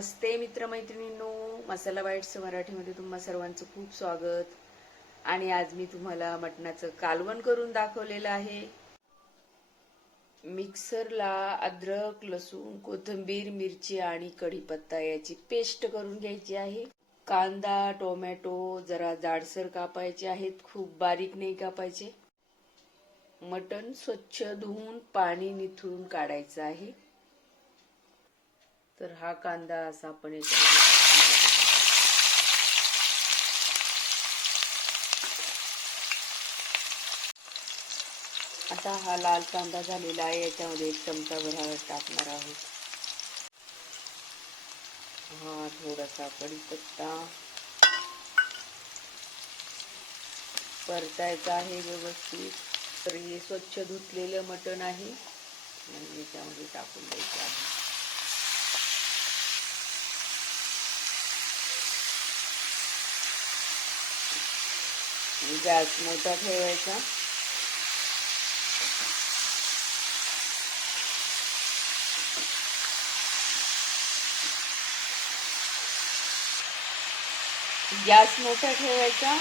नमस्ते मित्रमैत्रिणींनो. मसाला bites मराठीमध्ये तुम्हा सर्वांचं खूप स्वागत. आणि आज मी तुम्हाला मटणाचं कालवण करून दाखवलेलं आहे. मिक्सरला अद्रक लसूण कोथिंबीर मिरची आणि कढीपत्ता याची पेस्ट करून घ्यायची आहे. कांदा टोमॅटो जरा जाडसर कापायचे आहेत. खूप बारीक नाही कापायचे. मटण स्वच्छ धुवून पाणी निथळून काढायचं आहे. तर हा कांदा असा आपण याच्यामध्ये आता हा लाल कांदा झालेला आहे याच्यामध्ये एक चमचा भरावर टाकणार आहोत. हा थोडासा कढीपत्ता परतायचा आहे व्यवस्थित. तर हे स्वच्छ धुतलेलं मटण आहे. आणि याच्यामध्ये टाकून द्यायचं आहे. गॅस मोठा ठेवायचा. गॅस मोठा ठेवायचा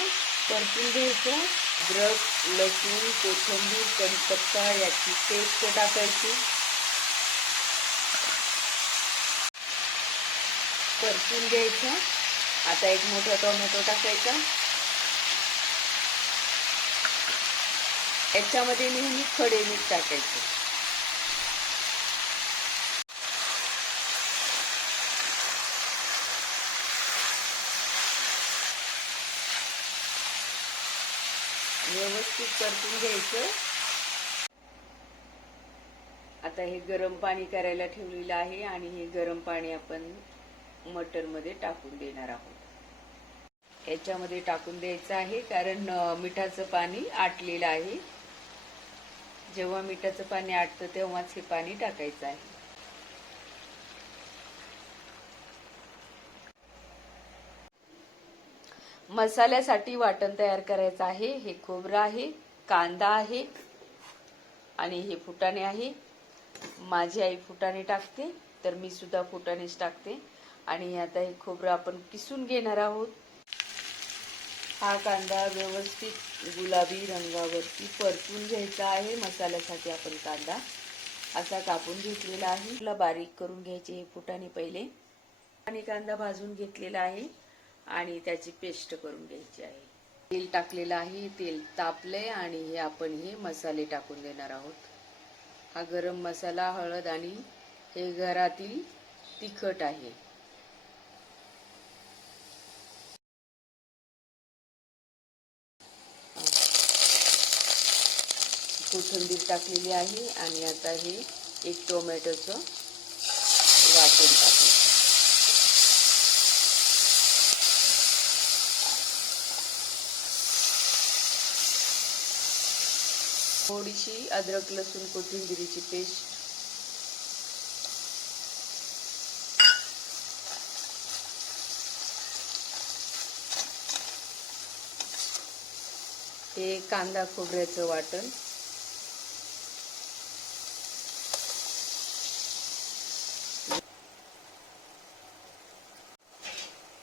परतून घ्यायचं. अद्रक लसूण कोथिंबीर कढीपत्ता याची पेस्ट टाकायची. परतून घ्यायचं. आता एक मोठा टोमॅटो टाकायचा. याच्यामध्ये नेहमी खडे मीठ टाकायचं. व्यवस्थित परतून घ्यायचं. आता हे गरम पाणी करायला ठेवलेलं आहे आणि हे गरम पाणी आपण मटरमध्ये टाकून देणार आहोत. याच्यामध्ये टाकून द्यायचं आहे कारण मिठाचं पाणी आटलेलं आहे. जेव्हा मिठाचं पाणी आटतं तेव्हाच हे पाणी टाकायचं आहे. मसाल्यासाठी वाटण तयार करायचं आहे. हे खोबरं आहे कांदा आहे आणि हे फुटाणे आहे. माझी आई फुटाणे टाकते तर मी सुद्धा फुटाणेच टाकते. आणि आता हे खोबरं आपण किसून घेणार आहोत. हा कांदा व्यवस्थित गुलाबी रंगावरती परतून घ्यायचा आहे. मसाल्यासाठी आपण कांदा असा कापून घेतलेला आहे. त्याला बारीक करून घ्यायचे हे फुटाने पहिले. आणि कांदा भाजून घेतलेला आहे आणि त्याची पेस्ट करून घ्यायची आहे. तेल टाकलेलं आहे. तेल तापलंय आणि हे आपण हे मसाले टाकून देणार आहोत. हा गरम मसाला हळद आणि हे घरातील तिखट आहे. कोथिंबीर टाकलेली आहे आणि आता हे एक टोमॅटोचं वाटण टाकलं थोडीशी अद्रक लसूण कोथिंबिरीची पेस्ट. हे कांदा खोबऱ्याचं वाटण.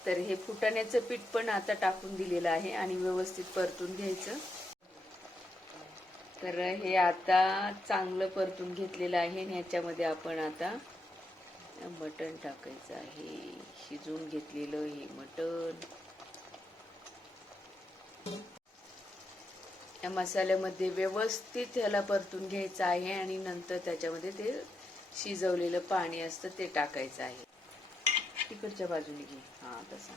तर हे फुटाण्याचं पीठ पण आता टाकून दिलेलं आहे आणि व्यवस्थित परतून घ्यायचं. तर हे आता चांगलं परतून घेतलेलं आहे आणि ह्याच्यामध्ये आपण आता मटण टाकायचं आहे. शिजवून घेतलेलं हे मटण. या मसाल्यामध्ये व्यवस्थित ह्याला परतून घ्यायचं आहे आणि नंतर त्याच्यामध्ये ते शिजवलेलं पाणी असतं ते टाकायचं आहे. तिकडच्या बाजूने घे. हा तसा.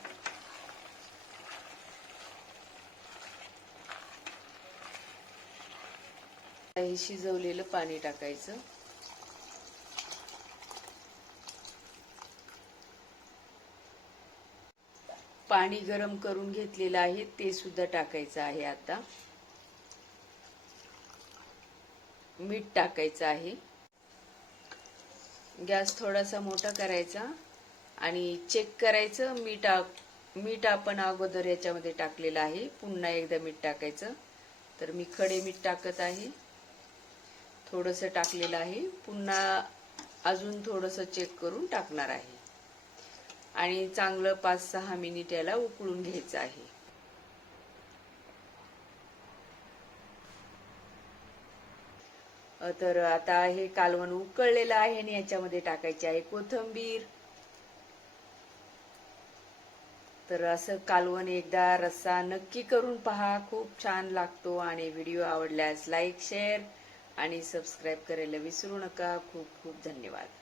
हे शिजवलेलं पाणी टाकायचं. पाणी गरम करून घेतलेलं आहे ते सुद्धा टाकायचं आहे आता. मीठ टाकायचं आहे. गॅस थोडासा मोठा करायचा. आणि चेक करायचं. मीठ मीठ आपण अगोदर याच्यामध्ये टाकलेलं आहे. पुन्हा एकदा मीठ टाकायचं. तर मी खडे मीठ टाकत आहे. थोडंसं टाकलेलं आहे. पुन्हा अजून थोडंसं चेक करून टाकणार आहे. आणि चांगलं पाच सहा मिनिट याला उकळून घ्यायचं आहे. तर आता हे कालवण उकळलेलं आहे आणि याच्यामध्ये टाकायचे आहे कोथंबीर. तर असं कालवण एकदा रस्सा नक्की करून पहा. खूप छान लागतो आणि व्हिडिओ आवडल्यास लाईक शेअर आणि सबस्क्राईब करायला विसरू नका. खूप खूप धन्यवाद.